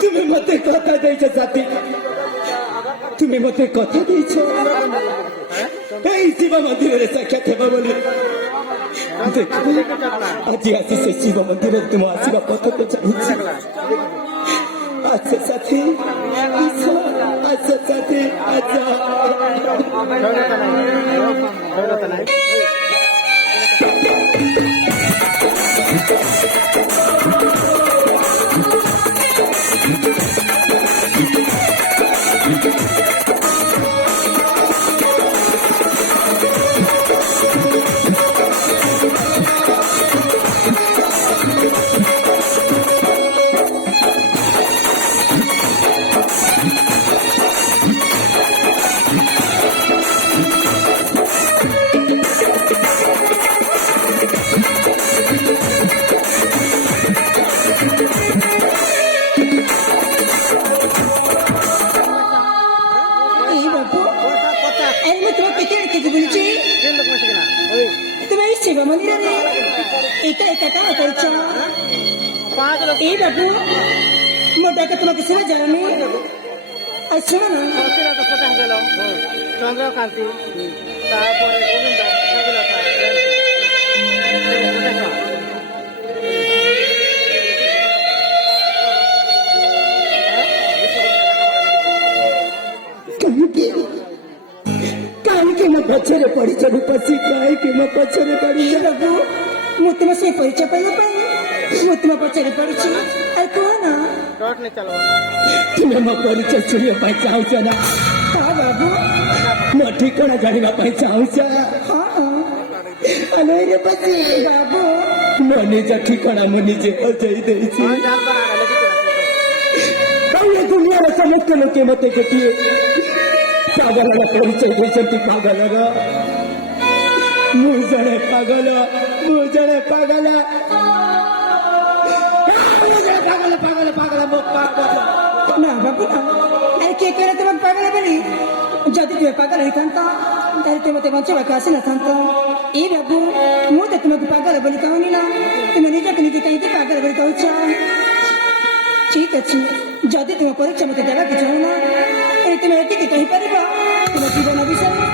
তুমি মতে কথা দিয়েছ জাতি, তুমি মতে কথা দিয়েছ এই শিব মন্দিরের সাক্ষাৎ হেবা বলে। দেখো আজি আসি সে শিব মন্দিরে তুমি আসিবা পথকে চাইছি। আচ্ছা সাথী, আচ্ছা সাথী, আচ্ছা শিব মন্দিরে এটা এটা কাম করছ এই বাবু মোটাকে তোমাকে ছেড়ে যায়নি। আর শোনো না চন্দ্রকান্তি তারপরে ପଛରେ ପଡ଼ିଛ ରୂପସୀ, କାହିଁକି ମୋ ପଛରେ ପଡ଼ିଛ? ବାବୁ ମୁଁ ତୁମ ସେଇ ପରିଚୟ ପାଇବା ପାଇଁ ମୁଁ ତୁମ ପଛରେ ପଡ଼ିଛି। ଆଉ କଣ ତୁମେ ମୋ ପରିଚୟ ଶୁଣିବା ପାଇଁ ଚାହୁଁଛ ନା? ହଁ ବାବୁ, ମୋ ଠିକଣା ଜାଣିବା ପାଇଁ ଚାହୁଁଛ? ହଁ ରୂପସୀ ବାବୁ, ମୋ ନିଜ ଠିକଣା ମୁଁ ନିଜେ ଅଜେଇ ଦେଇଛି। ଦୁନିଆର ସମସ୍ତ ଲୋକେ ମତେ ଗୋଟିଏ ପାଗଳର ପରିଚୟ ଦେଇଛନ୍ତି। ପାଗଳର ମୁଁ ଜଣେ ପାଗଳ, ମୁଁ ଜଣେ ପାଗଳ, ପାଗଳ ପାଗଳ ପାଗଳ ମୋ ପାଗଳ। ନା ବାବୁ ନା, ଆରେ କିଏ କହିଲା ତୁମକୁ ପାଗଳ ବୋଲି? ଯଦି ତୁମେ ପାଗଳ ହେଇଥାନ୍ତ ତାହେଲେ ତୁମେ ମତେ ବଞ୍ଚାଇବାକୁ ଆସିନଥାନ୍ତ। ଏ ବାବୁ ମୁଁ ତ ତୁମକୁ ପାଗଳ ବୋଲି କହୁନି ନା, ତୁମେ ନିଜକୁ ନିଜେ କାହିଁକି ପାଗଳ ବୋଲି କହୁଛ? ଠିକ ଅଛି, ଯଦି ତୁମ ପରୀକ୍ଷା ମତେ ଦେବାକୁ ଚାହୁଁନା ତୁମେ ଏତିକି କହିପାରିବ ତୁମ ଜୀବନ ବିଷୟରେ,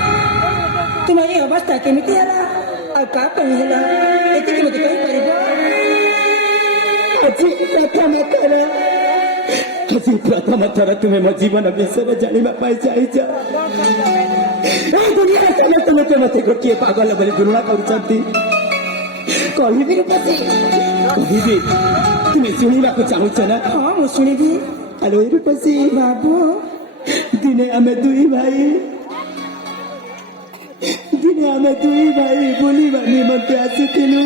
ତୁମ ଏଇ ଅବସ୍ଥା କେମିତି ହେଲା ଆଉ କାହା ପାଇଁ ହେଲା, ଏତିକି ମତେ କହିପାରିବ? ଆଜି ପ୍ରଥମ ଥର ତୁମେ ମୋ ଜୀବନ ବିଷୟରେ ଜାଣିବା ପାଇଁ ଚାହିଁଛ। ଏ ଦୁନିଆର ସମସ୍ତ ଲୋକ ମତେ ଗୋଟିଏ ପାଗଳ ବୋଲି ଘୃଣା କରୁଛନ୍ତି। କହିବି ରୂପସୀ, କହିବି, ତୁମେ ଶୁଣିବାକୁ ଚାହୁଁଛ ନା? ହଁ ମୁଁ ଶୁଣିବି। ଆଲୋ ରୂପସୀ ବାବୁ, ଦିନେ ଆମେ ଦୁଇ ଭାଇ ବୁଲିବା ନିମନ୍ତେ ଆସିଥିଲୁ।